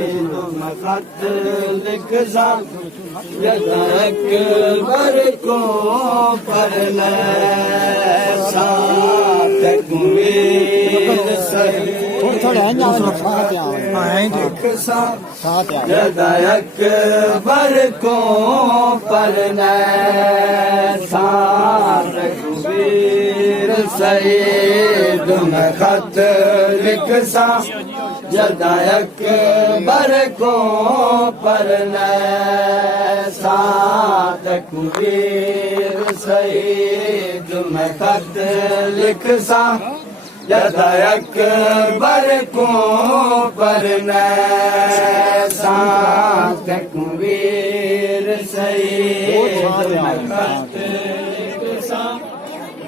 मैं खत लिख सा जदा अकबर को पढ़ना साथ कुमीर सही थोड़े हैं ना जदा अकबर को पढ़ना साथ कुमीर सईद मैं खत लिख सा जदा अकबर को पढ़ना साथ कुबीर सईद मैं खत लिख सा जदा अकबर को पढ़ना साथ कुबीर सईद मैं खत लिख सा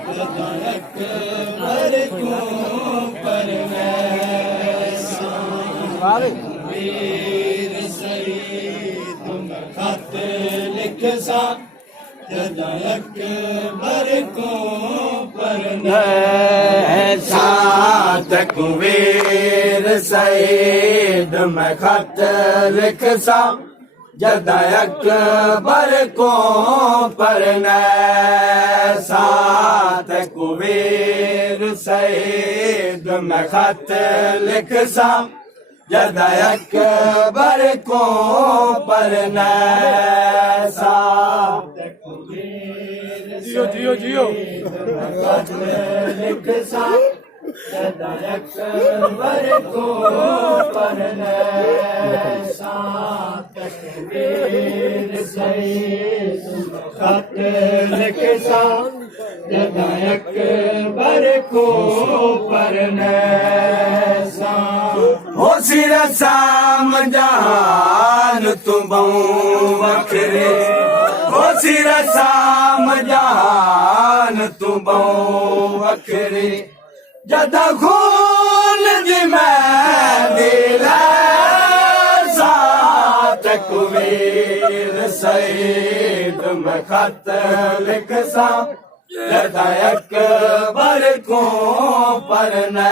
जदा अकबर को पढ़ना वीर सईद मैं खत लिख सा जदा अकबर को पढ़ना साथ कुबीर सईद मैं खत लिख सा जदा अकबर को पढ़ना साथ कुबीर सईद मैं खत लिख सा जदा अकबर को पढ़ना साथ कुबीर जियो जियो खत लिख सा जदा अकबर को पढ़ना साथ कुबीर सईद खत लिख सा जदा अकबर को पढ़ना हो सिर साम जहान तू बहु वखरे हो सिर साम जहान तू बहु वखरे जदा खून दी मैं दिल साथ कुबीर सईद मैं खत लिख सा जदा अकबर को पढ़ना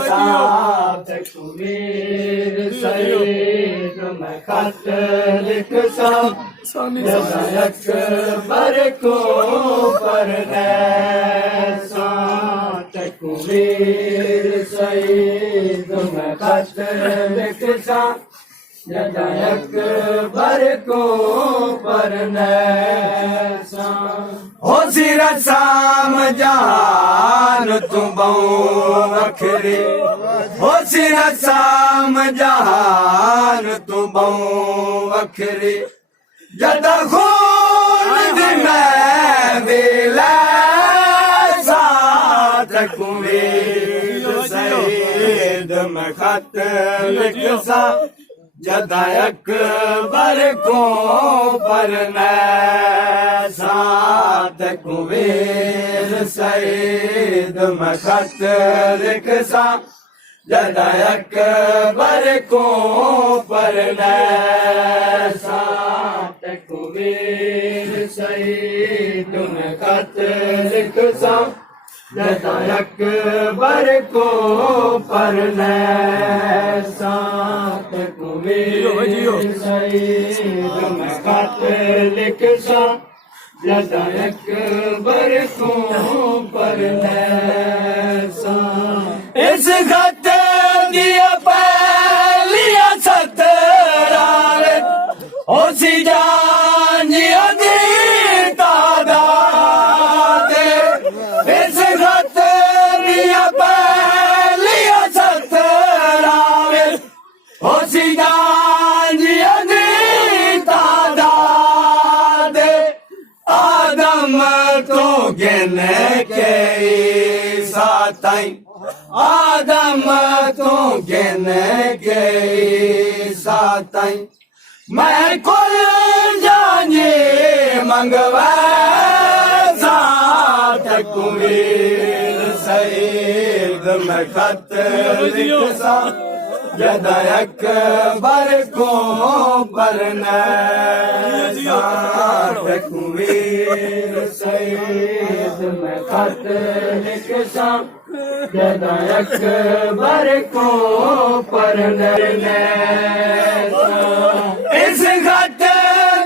साथ कुबीर सईद मैं खत लिख सा जदा अकबर को पढ़ना साथ कुबीर सईद मैं खत लिख सा जदा अकबर को पढ़ना हो सिर साम जहान तू बहु वखरे हो सिर साम जहान तू बहु वखरे जदा खून दी मैं दिल साथ कुबीर सईद मैं खत लिख सा जदा अकबर को पढ़ना साथ कुबीर सईद मैं खत लिख सा जदा अकबर को पढ़ना साथ कुबीर सईद मैं खत लिख सा जदा अकबर को पढ़ना साथ कुबीर सईद मैं खत लिख सा जदा अकबर को पढ़ना इस खत दिया पहलिया सतरावे हो सी जान दी तादाद इस खत दिया पहलिया सतरावे हो सी जान दी तादाद आदम तो गिन के साताई आदम तो गिन गई साताई मैं कुल जाने मंगवा साथ कुबीर सईद मैं खत लिख सा जदा अकबर को पढ़ना साथ कुबीर सईद मैं खत लिख सा जदा अकबर को परने इस खत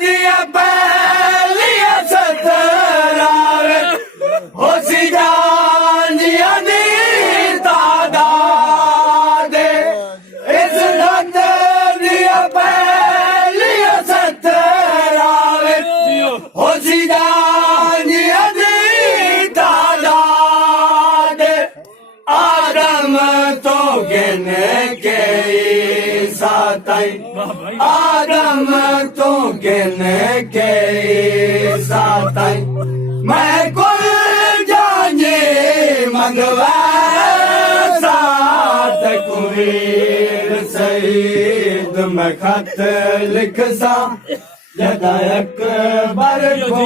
दिया पहलिया सतरावे हो सी जानिया दी तादाद इस खत दिया पहलिया सतरावे हो सी जानिया दी तादाद आदम तो गिन के साताई आदम तो गिन के साताई मैं कुल जाने मंगवा सात कुबीर सईद मैं खत लिख सा जदा अकबर को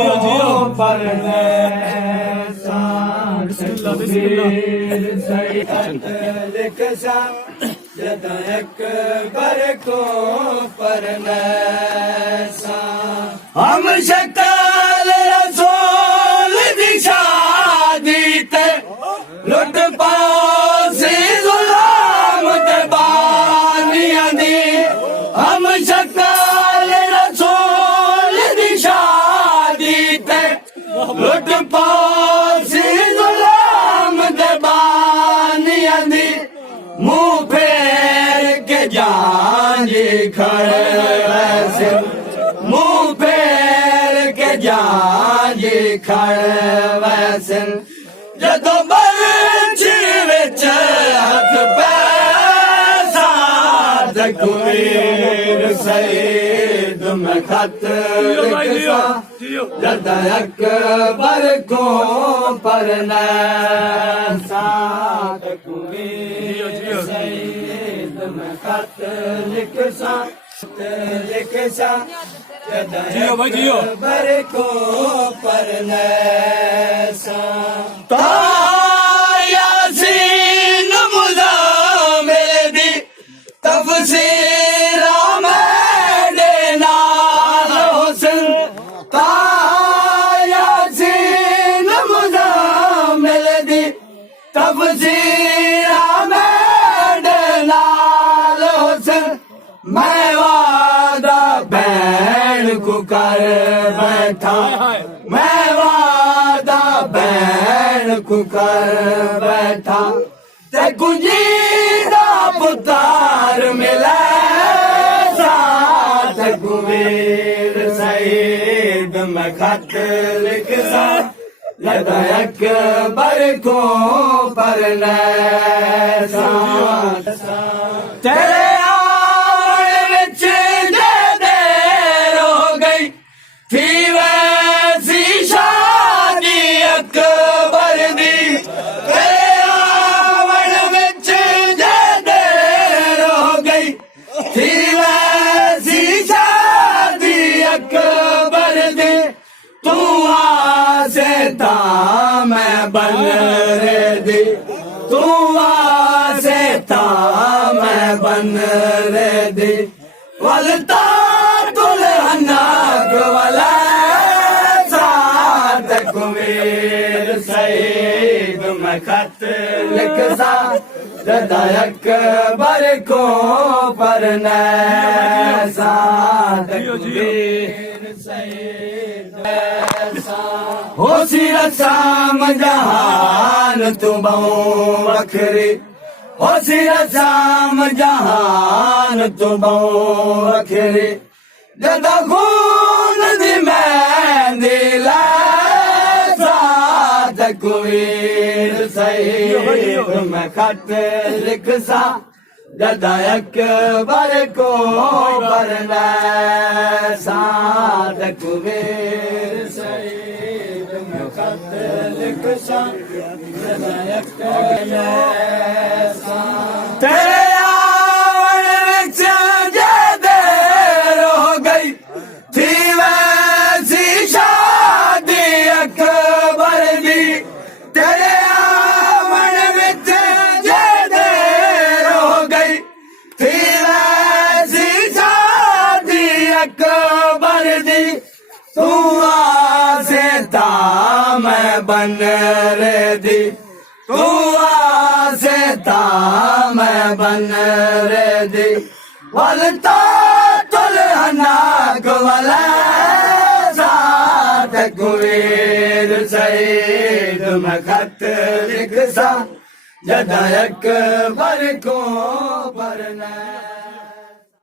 परने सात कुबीर सईद लिख सा जदा अकबर को परने सा हम शक्ल रसूल दी शादी ते लुट पासी गुलाम ते बानियां दी हम शक्ल रसूल दी शादी ते लुट पासी गुलाम ते बानियां दी मुंह फेर के जांजी खड़े वैसे मुंह फेर के जांजी खड़े वैसे जदों बर्छी विच हथ पैसा ते कुबीर सईद मैं खत लिखसा जदा अकबर को परने सात कुबीर सईद मैं खत लिखसा जदा अकबर को परने सा यासीन मुज़ामिल दी तफसीर में देना हुस्न यासीन मुज़ामिल दी तफसीर में देना हुस्न मैं वादा बैन को कर बैठा मैं वादा बैन को कर बैठा ते गुंजीदा पुतार मिले साथ कुबीर सईद मैं खत लिख सा जदा अकबर को परने सा तेरे थी वैसी शादी अकबर दी आवण विच जे देर हो गई थी वैसी शादी अकबर दी तू आसे ता मैं बन रे दी तू आसे ता मैं बन रे दी वलता कुबीर सईद मैं खत लिख सा जदा अकबर को परने सात कुबीर सईद हो सी रसाम जहान तू बहु वखरी हो सी रसाम जहान तू बहु वखरी जदा खून दी मेहंदी ला कुबीर सईद मैं खत लिख सा जदा अकबर को परने सात कुबीर सईद मैं खत लिख सा जदा अकबर तेरे आवण विच जे देर हो गई थी वैसी शादी अकबर दी तेरे आवण विच जे देर हो गई थी वैसी शादी अकबर दी तू आसे ता मैं बन रे दी तू ता मैं बन रे दी वलता तुलहना कवला साथ कुवेर सईद मैं खत लिख सा जदा अकबर को परना